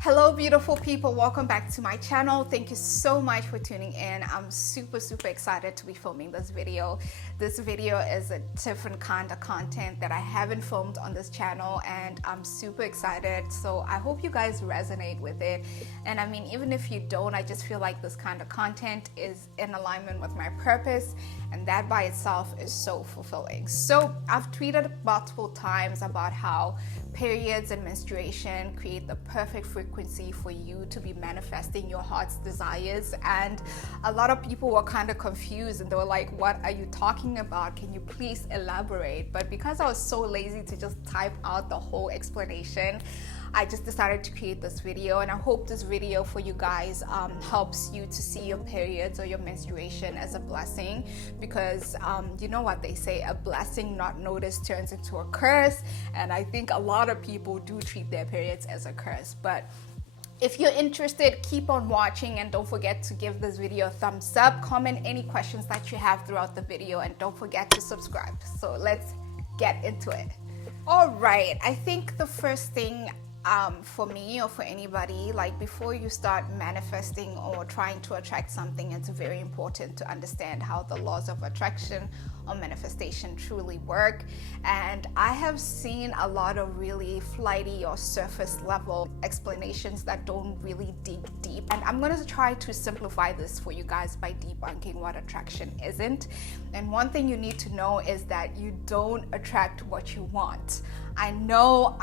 Hello beautiful people, welcome back to my channel. Thank you so much for tuning in. I'm super excited to be filming this video. This video is a different kind of content that I haven't filmed on this channel, and I'm super excited. So I hope you guys resonate with it. And I mean, even if you don't, I just feel like this kind of content is in alignment with my purpose, and that by itself is so fulfilling. So I've tweeted multiple times about how periods and menstruation create the perfect frequency for you to be manifesting your heart's desires. And a lot of people were kind of confused and they were like, what are you talking about? Can you please elaborate? But because I was so lazy to just type out the whole explanation, I just decided to create this video, and I hope this video for you guys helps you to see your periods or your menstruation as a blessing, because you know what they say, a blessing not noticed turns into a curse. And I think a lot of people do treat their periods as a curse. But if you're interested, keep on watching, and don't forget to give this video a thumbs up, comment any questions that you have throughout the video, and don't forget to subscribe. So let's get into it. All right, I think the first thing for me or for anybody, like before you start manifesting or trying to attract something, it's very important to understand how the laws of attraction or manifestation truly work. And I have seen a lot of really flighty or surface level explanations that don't really dig deep, and I'm going to try to simplify this for you guys by debunking what attraction isn't. And one thing you need to know is that you don't attract what you want. I know,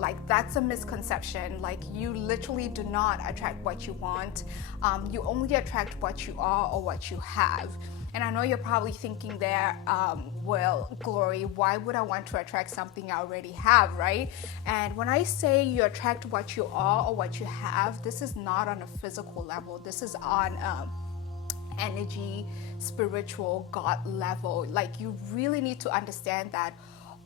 like that's a misconception. Like, you literally do not attract what you want. You only attract what you are or what you have. And I know you're probably thinking there, well, Glory, why would I want to attract something I already have, right? And when I say you attract what you are or what you have, this is not on a physical level. This is on energy, spiritual, God level. Like, you really need to understand that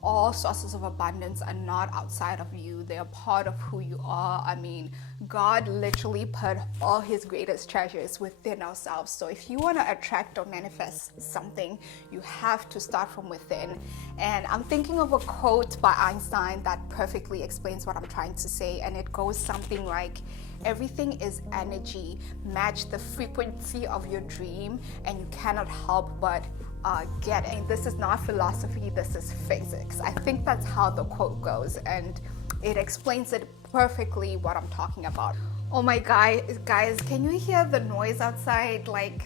all sources of abundance are not outside of you. They are part of who you are. I mean, God literally put all his greatest treasures within ourselves. So if you want to attract or manifest something, you have to start from within. And I'm thinking of a quote by Einstein that perfectly explains what I'm trying to say. And it goes something like, everything is energy. Match the frequency of your dream and you cannot help but get it. This is not philosophy, this is physics. I think that's how the quote goes, and it explains it perfectly what I'm talking about. Oh my God, guys, can you hear the noise outside? Like,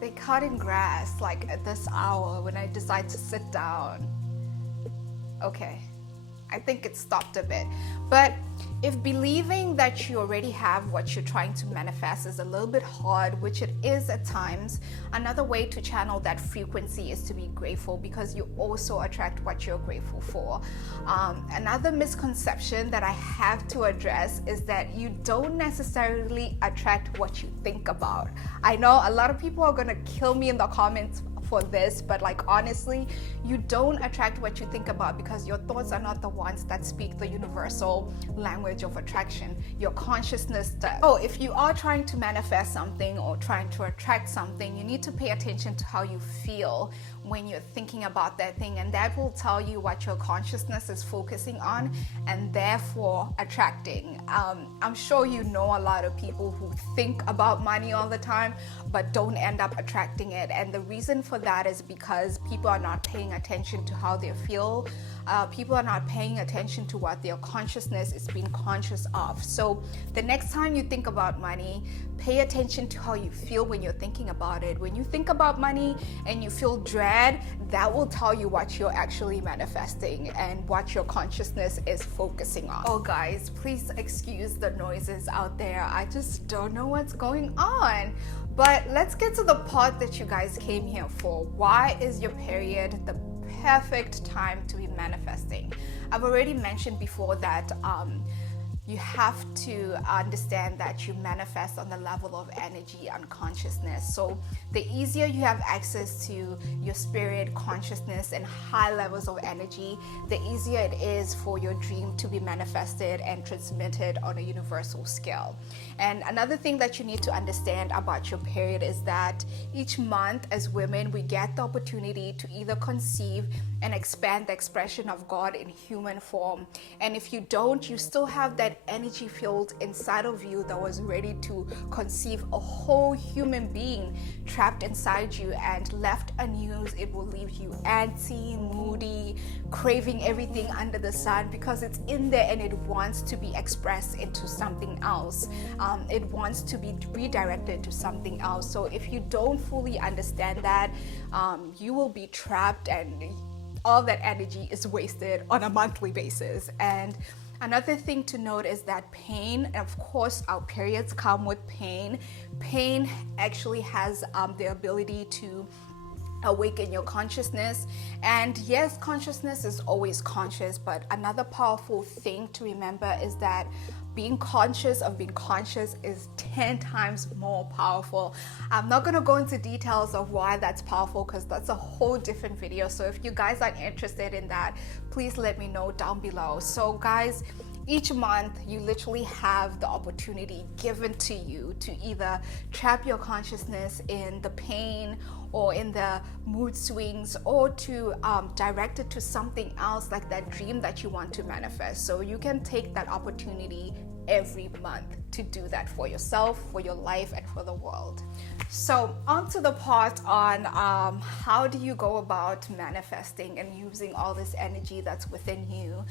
they cutting grass like at this hour when I decide to sit down. Okay, I think it stopped a bit. But if believing that you already have what you're trying to manifest is a little bit hard, which it is at times, another way to channel that frequency is to be grateful, because you also attract what you're grateful for. Another misconception that I have to address is that you don't necessarily attract what you think about. I know a lot of people are gonna kill me in the comments for this, but like, honestly, you don't attract what you think about, because your thoughts are not the ones that speak the universal language of attraction. Your consciousness does. So if you are trying to manifest something or trying to attract something, you need to pay attention to how you feel when you're thinking about that thing, and that will tell you what your consciousness is focusing on and therefore attracting. I'm sure you know a lot of people who think about money all the time but don't end up attracting it, and the reason for that is because people are not paying attention to how they feel. People are not paying attention to what their consciousness is being conscious of. So the next time you think about money, pay attention to how you feel when you're thinking about it. When you think about money and you feel dread, that will tell you what you're actually manifesting and what your consciousness is focusing on. Oh guys, please excuse the noises out there. I just don't know what's going on. But let's get to the part that you guys came here for. Why is your period the perfect time to be manifesting? I've already mentioned before that you have to understand that you manifest on the level of energy and consciousness. So the easier you have access to your spirit, consciousness, and high levels of energy, the easier it is for your dream to be manifested and transmitted on a universal scale. And another thing that you need to understand about your period is that each month as women, we get the opportunity to either conceive and expand the expression of God in human form. And if you don't, you still have that energy field inside of you that was ready to conceive a whole human being trapped inside you, and left unused, it will leave you antsy, moody, craving everything under the sun, because it's in there and it wants to be expressed into something else. It wants to be redirected to something else. So if you don't fully understand that, you will be trapped, and all that energy is wasted on a monthly basis. And another thing to note is that pain, and of course our periods come with pain. Pain actually has the ability to awaken your consciousness. And yes, consciousness is always conscious, but another powerful thing to remember is that being conscious of being conscious is 10 times more powerful. I'm not going to go into details of why that's powerful, because that's a whole different video. So if you guys are interested in that, please let me know down below. So guys, each month you literally have the opportunity given to you to either trap your consciousness in the pain or in the mood swings, or to direct it to something else, like that dream that you want to manifest. So you can take that opportunity every month to do that for yourself, for your life, and for the world. So on to the part on how do you go about manifesting and using all this energy that's within you.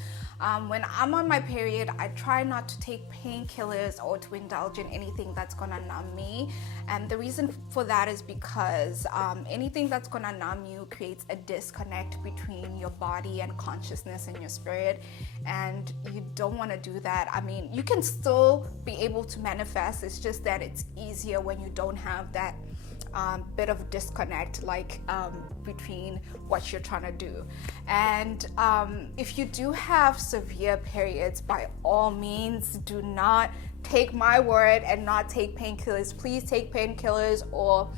When I'm on my period, I try not to take painkillers or to indulge in anything that's gonna numb me. And the reason for that is because anything that's gonna numb you creates a disconnect between your body and consciousness and your spirit, and you don't want to do that. I mean, you can still be able to manifest, it's just that it's easier when you don't have that bit of disconnect, like between what you're trying to do. And if you do have severe periods, by all means, do not take my word and not take painkillers. Please take painkillers or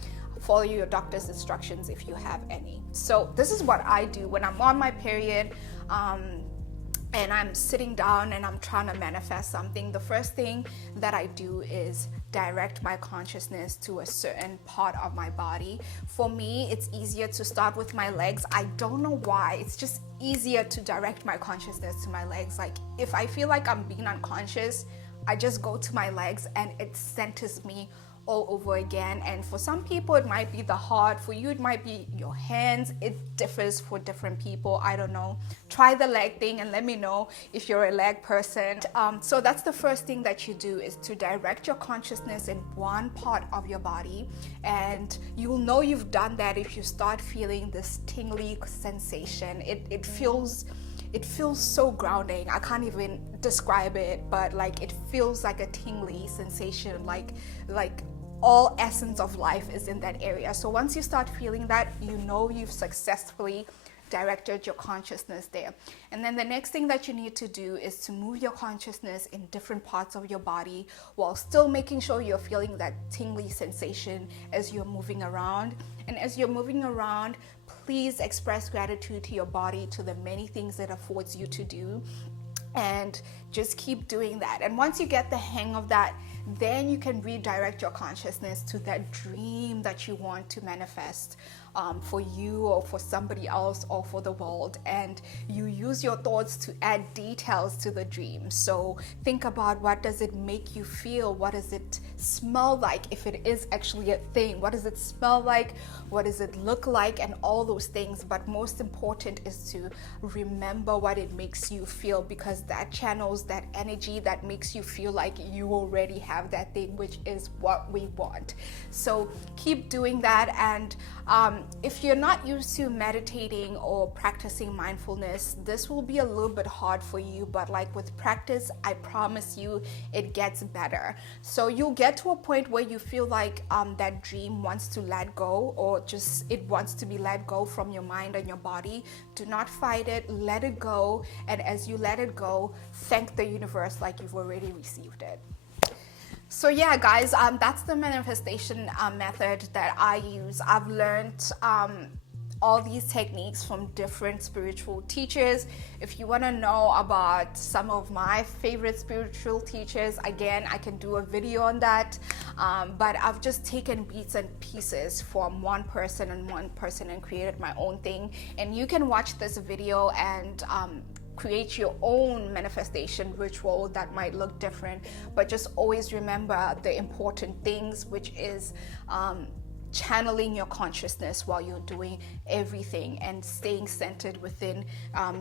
follow your doctor's instructions if you have any. So this is what I do when I'm on my period and I'm sitting down and I'm trying to manifest something. The first thing that I do is direct my consciousness to a certain part of my body. For me, it's easier to start with my legs. I don't know why. It's just easier to direct my consciousness to my legs. Like if I feel like I'm being unconscious, I just go to my legs and it centers me all over again. And for some people it might be the heart, for you it might be your hands. It differs for different people. I don't know. Try the leg thing and let me know if you're a leg person. So that's the first thing that you do, is to direct your consciousness in one part of your body, and you will know you've done that if you start feeling this tingly sensation. It feels so grounding. I can't even describe it, but like it feels like a tingly sensation, like all essence of life is in that area. So once you start feeling that, you know you've successfully directed your consciousness there. And then the next thing that you need to do is to move your consciousness in different parts of your body while still making sure you're feeling that tingly sensation as you're moving around. And as you're moving around, please express gratitude to your body, to the many things it affords you to do, and just keep doing that. And once you get the hang of that, then you can redirect your consciousness to that dream that you want to manifest for you or for somebody else or for the world. And you use your thoughts to add details to the dream. So think about, what does it make you feel? What does it smell like, if it is actually a thing? What does it smell like? What does it look like? And all those things. But most important is to remember what it makes you feel, because that channels that energy that makes you feel like you already have that thing, which is what we want. So keep doing that. And if you're not used to meditating or practicing mindfulness, this will be a little bit hard for you, but like with practice, I promise you it gets better. So you'll get to a point where you feel like that dream wants to let go, or just it wants to be let go from your mind and your body. Do not fight it, let it go. And as you let it go, thank the universe like you've already received it. So yeah, guys, that's the manifestation method that I use. I've learned all these techniques from different spiritual teachers. If you want to know about some of my favorite spiritual teachers, again, I can do a video on that. But I've just taken bits and pieces from one person and created my own thing. And you can watch this video and create your own manifestation ritual that might look different, but just always remember the important things, which is channeling your consciousness while you're doing everything and staying centered within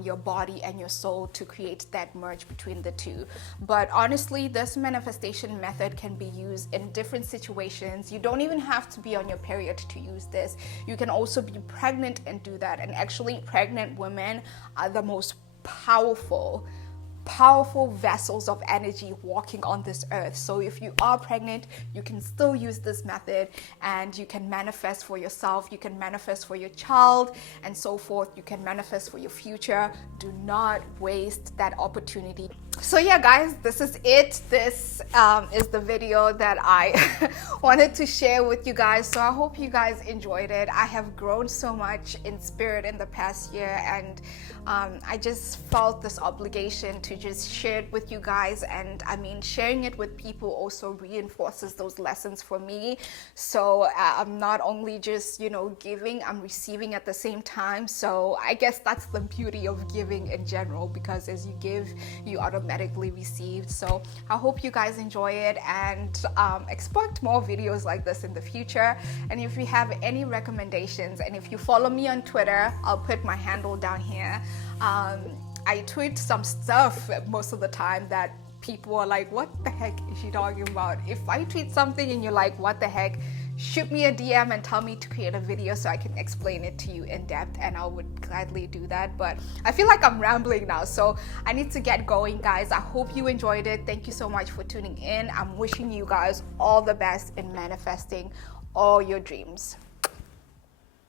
your body and your soul to create that merge between the two. But honestly, this manifestation method can be used in different situations. You don't even have to be on your period to use this. You can also be pregnant and do that. And actually, pregnant women are the most powerful vessels of energy walking on this earth. So if you are pregnant, you can still use this method and you can manifest for yourself, you can manifest for your child, and so forth. You can manifest for your future. Do not waste that opportunity. So yeah, guys, this is it. This is the video that I wanted to share with you guys. So I hope you guys enjoyed it. I have grown so much in spirit in the past year, and I just felt this obligation to just share it with you guys. And I mean, sharing it with people also reinforces those lessons for me. So I'm not only just, you know, giving, I'm receiving at the same time. So I guess that's the beauty of giving in general, because as you give, you automatically receive. So I hope you guys enjoy it, and expect more videos like this in the future. And if you have any recommendations, and if you follow me on Twitter, I'll put my handle down here. I tweet some stuff most of the time that people are like, what the heck is she talking about? If I tweet something and you're like, what the heck, shoot me a DM and tell me to create a video so I can explain it to you in depth, and I would gladly do that. But I feel like I'm rambling now, so I need to get going, guys. I hope you enjoyed it. Thank you so much for tuning in. I'm wishing you guys all the best in manifesting all your dreams.